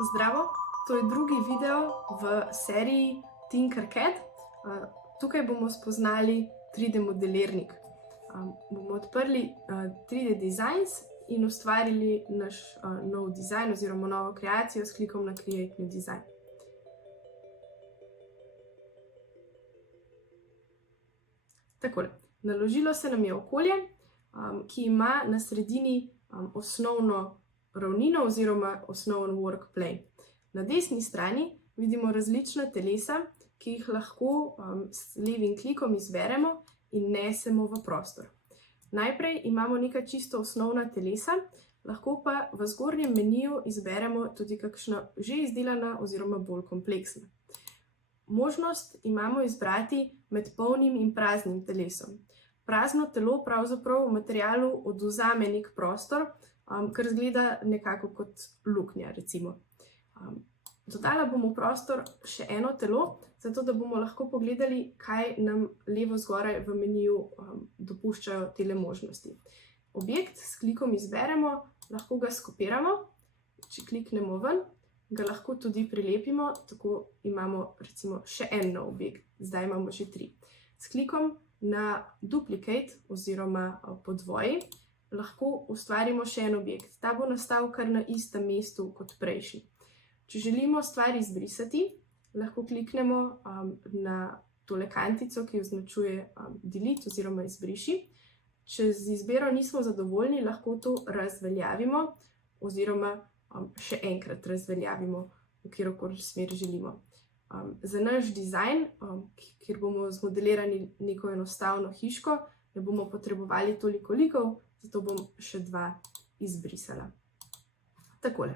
Zdravo, to je drugi video v seriji Tinkercad. Tukaj bomo spoznali 3D modelirnik. Bomo odprli 3D Designs in ustvarili naš nov dizajn oziroma novo kreacijo s klikom na Create New Design. Takole, naložilo se nam je okolje, ki ima na sredini osnovno ravnino oziroma osnoven work plane. Na desni strani vidimo različna telesa, ki jih lahko s levim klikom izberemo in nesemo v prostor. Najprej imamo neka čisto osnovna telesa, lahko pa v zgornjem meniju izberemo tudi kakšna že izdelana oziroma bolj kompleksna. Možnost imamo izbrati med polnim in praznim telesom. Prazno telo pravzaprav v materialu odvzame nek prostor, kar izgleda nekako kot luknja, recimo. Dodala bom v prostor še eno telo, zato da bomo lahko pogledali, kaj nam levo zgoraj v meniju dopuščajo tele možnosti. Objekt s klikom izberemo, lahko ga skopiramo, če kliknemo ven, ga lahko tudi prilepimo, tako imamo recimo še en nov objekt, zdaj imamo že 3. S klikom na Duplicate oziroma podvoji lahko ustvarimo še en objekt. Ta bo nastal kar na istem mestu kot prejšnji. Če želimo stvar izbrisati, lahko kliknemo na tole kantico, ki označuje Delete oziroma izbriši. Če z izbiro nismo zadovoljni, lahko to razveljavimo oziroma še enkrat razveljavimo, v katerokoli smer želimo. Za naš dizajn, kjer bomo zmodelirali neko enostavno hiško, ne bomo potrebovali toliko likov, zato bom še 2 izbrisala. Takole.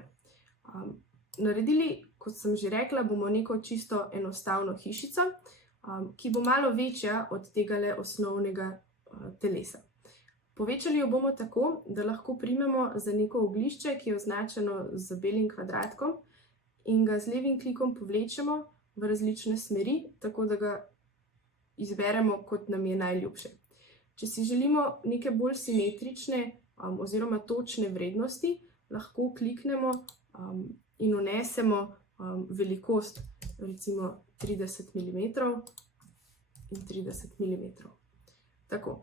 Naredili, kot sem že rekla, bomo neko čisto enostavno hišico, ki bo malo večja od tegale osnovnega telesa. Povečali jo bomo tako, da lahko primemo za neko oglišče, ki je označeno z belim kvadratkom, in ga z levim klikom povlečemo v različne smeri, tako da ga izberemo, kot nam je najljubše. Če si želimo neke bolj simetrične oziroma točne vrednosti, lahko kliknemo in vnesemo velikost, recimo 30 mm in 30 mm. Tako.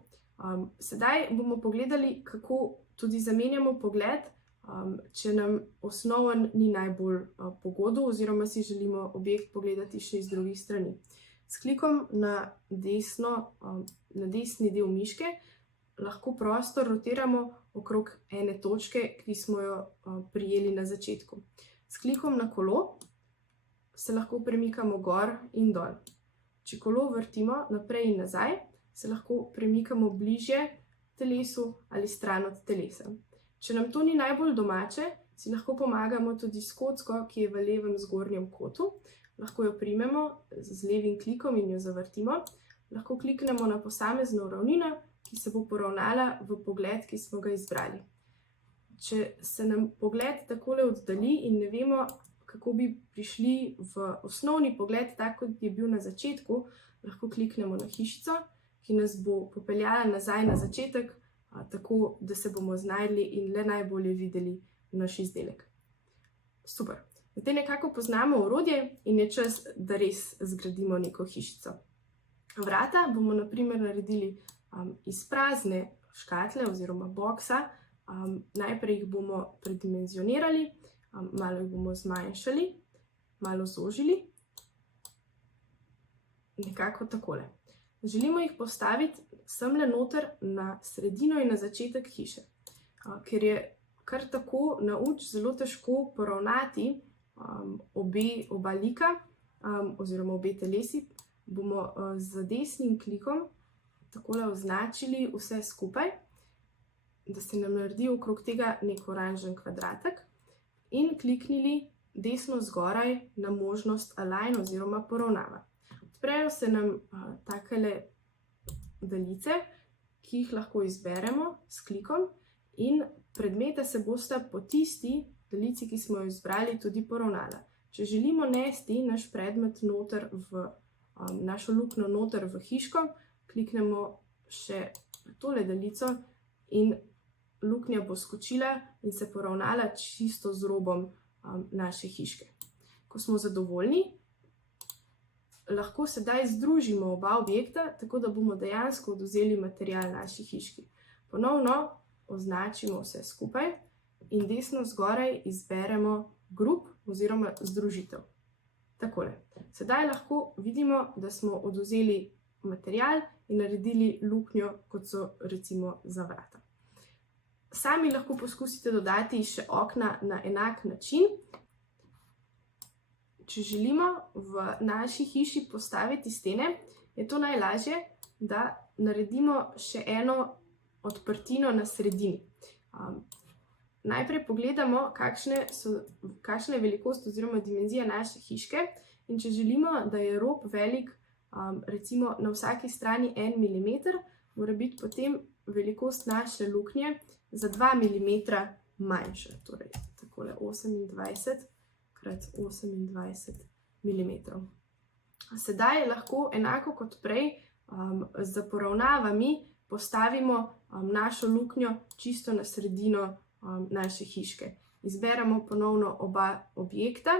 Sedaj bomo pogledali, kako tudi zamenjamo pogled, če nam osnoven ni najbolj po godu oziroma si želimo objekt pogledati še iz drugih strani. S klikom na desni del miške lahko prostor rotiramo okrog ene točke, ki smo jo prijeli na začetku. S klikom na kolo se lahko premikamo gor in dol. Če kolo vrtimo naprej in nazaj, se lahko premikamo bližje telesu ali stran od telesa. Če nam to ni najbolj domače, si lahko pomagamo tudi s kocko, ki je v levem zgornjem kotu. Lahko jo primemo z levim klikom in jo zavrtimo. Lahko kliknemo na posamezno ravnino, ki se bo poravnala v pogled, ki smo ga izbrali. Če se nam pogled takole oddali in ne vemo, kako bi prišli v osnovni pogled, tako kot je bil na začetku, lahko kliknemo na hišico, ki nas bo popeljala nazaj na začetek, tako da se bomo znajdli in le najbolje videli naš izdelek. Super. Zdaj nekako poznamo orodje in je čas, da res zgradimo neko hišico. Vrata bomo na primer naredili iz prazne škatle oziroma boksa. Najprej jih bomo predimenzionirali, malo jih bomo zmanjšali, malo zožili. Nekako takole. Želimo jih postaviti semle noter na sredino in na začetek hiše. Ker je kar tako na oč zelo težko poravnati oba lika oziroma obe telesi, bomo z desnim klikom takole označili vse skupaj, da se nam naredi okrog tega nek oranžen kvadratek in kliknili desno zgoraj na možnost Align oziroma poravnava. Odprejo se nam takele daljice, ki jih lahko izberemo s klikom in predmete se bosta po tisti daljici, ki smo jo izbrali, tudi poravnala. Če želimo nesti naš predmet noter v našo luknjo noter v hiško, kliknemo še tole daljico in luknja bo skočila in se poravnala čisto z robom naše hiške. Ko smo zadovoljni, lahko sedaj združimo oba objekta, tako da bomo dejansko odvzeli material naši hiški. Ponovno označimo vse skupaj in desno zgoraj izberemo grup oziroma združitev. Takole. Sedaj lahko vidimo, da smo odvzeli material in naredili luknjo, kot so recimo za vrata. Sami lahko poskusite dodati še okna na enak način. Če želimo v naši hiši postaviti stene, je to najlažje, da naredimo še eno odprtino na sredini. Najprej pogledamo, kakšna je velikost oziroma dimenzija naše hiške, in če želimo, da je rob velik recimo na vsaki strani 1 mm, mora biti potem velikost naše luknje za 2 mm manjša, torej takole 28 krat 28 mm. Sedaj lahko enako kot prej z poravnavami postavimo našo luknjo čisto na sredino naše hiške. Izberemo ponovno oba objekta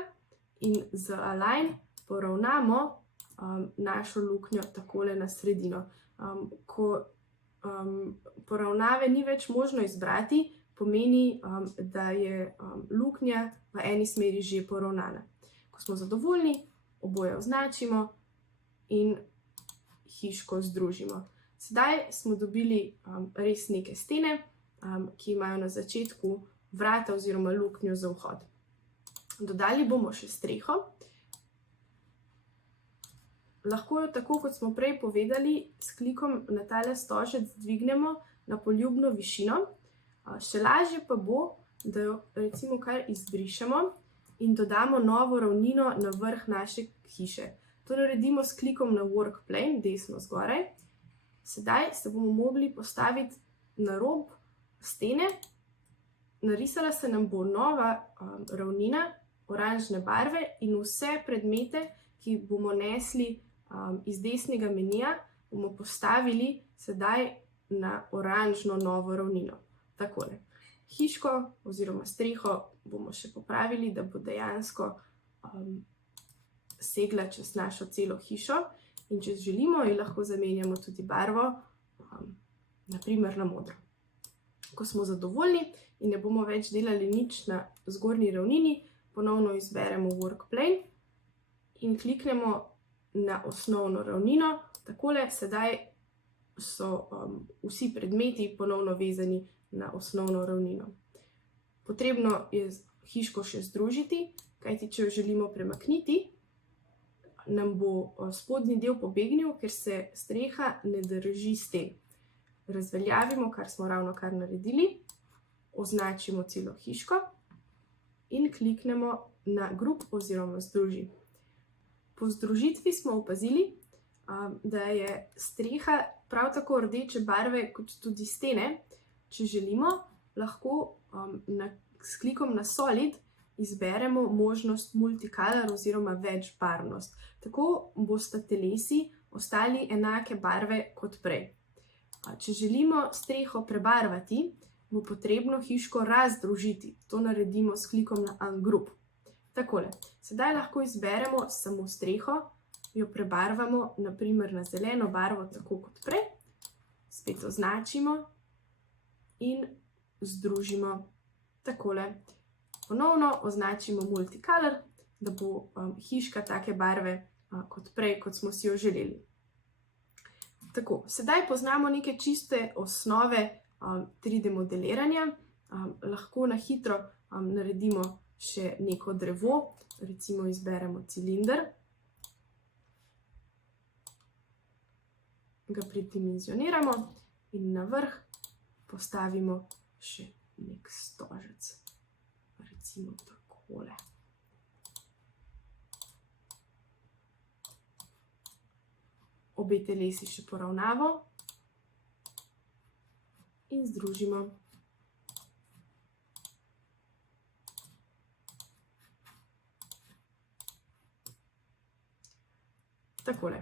in z Align poravnamo našo luknjo takole na sredino. Ko poravnave ni več možno izbrati, pomeni, da je luknja v eni smeri že poravnana. Ko smo zadovoljni, oboje označimo in hiško združimo. Sedaj smo dobili res neke stene, ki imajo na začetku vrata oziroma luknjo za vhod. Dodali bomo še streho. Lahko jo tako, kot smo prej povedali, s klikom na tale stožec dvignemo na poljubno višino. Še lažje pa bo, da jo recimo kar izbrišemo in dodamo novo ravnino na vrh naše hiše. To naredimo s klikom na Work Plane, desno zgoraj. Sedaj se bomo mogli postaviti na rob stene. Narisala se nam bo nova ravnina oranžne barve in vse predmete, ki bomo nesli iz desnega menija, bomo postavili sedaj na oranžno novo ravnino. Takole. Hiško oziroma streho bomo še popravili, da bo dejansko segla čez našo celo hišo, in če želimo, jo lahko zamenjamo tudi barvo, na primer na modro. Ko smo zadovoljni in ne bomo več delali nič na zgornji ravnini, ponovno izberemo Work Plane in kliknemo na osnovno ravnino. Takole, sedaj so vsi predmeti ponovno vezani na osnovno ravnino. Potrebno je hiško še združiti, kajti če jo želimo premakniti, nam bo spodnji del pobegnil, ker se streha ne drži sten. Razveljavimo, kar smo ravnokar naredili, označimo celo hiško in kliknemo na Group oziroma Združi. Po združitvi smo opazili, da je streha prav tako rdeče barve kot tudi stene. Če želimo, lahko s klikom na Solid izberemo možnost Multicolor oziroma večbarvnost. Tako bosta telesi ostali enake barve kot prej. Če želimo streho prebarvati, bo potrebno hiško razdružiti. To naredimo s klikom na Ungroup. Takole. Sedaj lahko izberemo samo streho, jo prebarvamo na primer na zeleno barvo, tako kot prej. Spet označimo in združimo takole. Ponovno označimo Multicolor, da bo hiška take barve kot prej, kot smo si jo želeli. Tako, sedaj poznamo neke čiste osnove 3D modeliranja. Lahko na hitro naredimo še neko drevo, recimo izberemo cilinder, ga pridimenzioniramo in na vrh postavimo še nek stožec, recimo takole. Obe telesi še poravnamo in združimo. Takole.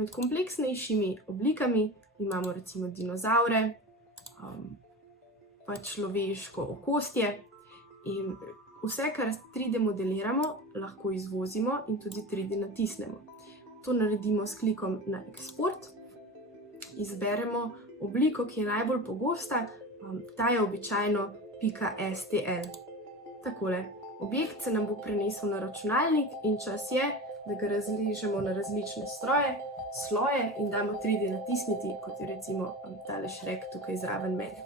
Med kompleksnejšimi oblikami imamo recimo dinozavre, pa človeško okostje, in Vse, kar 3D modeliramo, lahko izvozimo in tudi 3D natisnemo. To naredimo s klikom na eksport, izberemo obliko, ki je najbolj pogosta, ta je običajno .stl. Takole, objekt se nam bo prenesel na računalnik in čas je, da ga razrežemo na različne sloje in damo 3D natisniti, kot je recimo tale Shrek tukaj zraven mene.